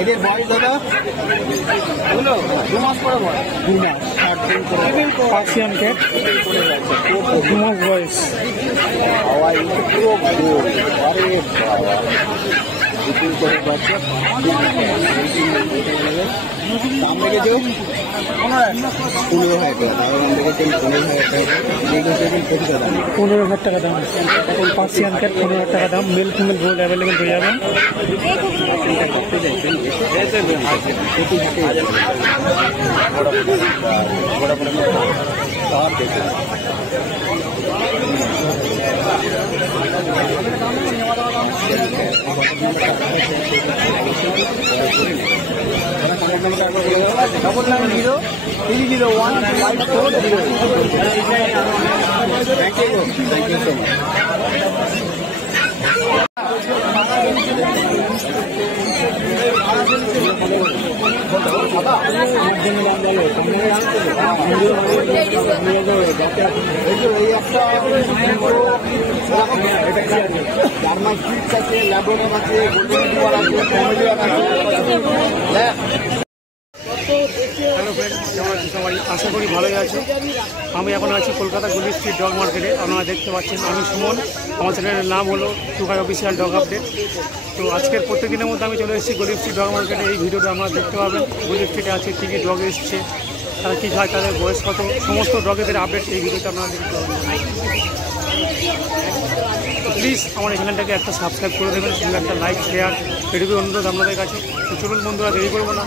এদের বয়স দাদা এগুলো 2 মাস পরে বয়স, 2 মাস। পার্সিয়ান ক্যাট 2 মাস বয়স। হাওয়াই পুরো গোল। আরে বাবা বিক্রি করে বাচ্চা দাম লেগেছে 15,000 টাকা। দাম লেগেছে 15,000 টাকা। 15,000 টাকা দাম। এখন পার্সিয়ান ক্যাট 15,000 টাকা দাম। মেল ফিমেল বোর্ড অ্যাভেলেবেল পেয়ে যাবেন। Double 9030154. Thank you so much. German speech আছে, ল্যাবরেটর আছে, গোল্ডেন রিট্রিভার আছে, পমেরিয়ান আছে। হ্যালো ফ্রেন্ড, কেমন আছেন সবাই? আশা করি ভালোই আছে। আমি এখন আছি কলকাতা গুলি স্ট্রিট ডগ মার্কেটে। আপনারা দেখতে পাচ্ছেন আমি সুমন। আমার চ্যানেলের নাম হলো টুকাই অফিসিয়াল ডগ আপডেট। তো আজকের প্রত্যেকদিনের মধ্যে আমি চলে এসেছি গুলি স্ট্রিট ডগ মার্কেটে। এই ভিডিওটা আপনারা দেখতে পাবেন। গুলি স্ট্রিটে আছে কী কী ডগ এসছে, তারা কী খায়, তাদের বয়স কত, সমস্ত ডগেদের আপডেট এই ভিডিওটা আপনারা দেখতে পাবেন। প্লিজ আমার এই চ্যানেলটাকে একটা সাবস্ক্রাইব করে দেবেন, সঙ্গে একটা লাইক শেয়ার এটুকুই অনুরোধ আপনাদের কাছে। তো চলুন বন্ধুরা, দেরি করবো না,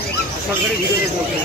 সরকারি ভিডিও দেখতে।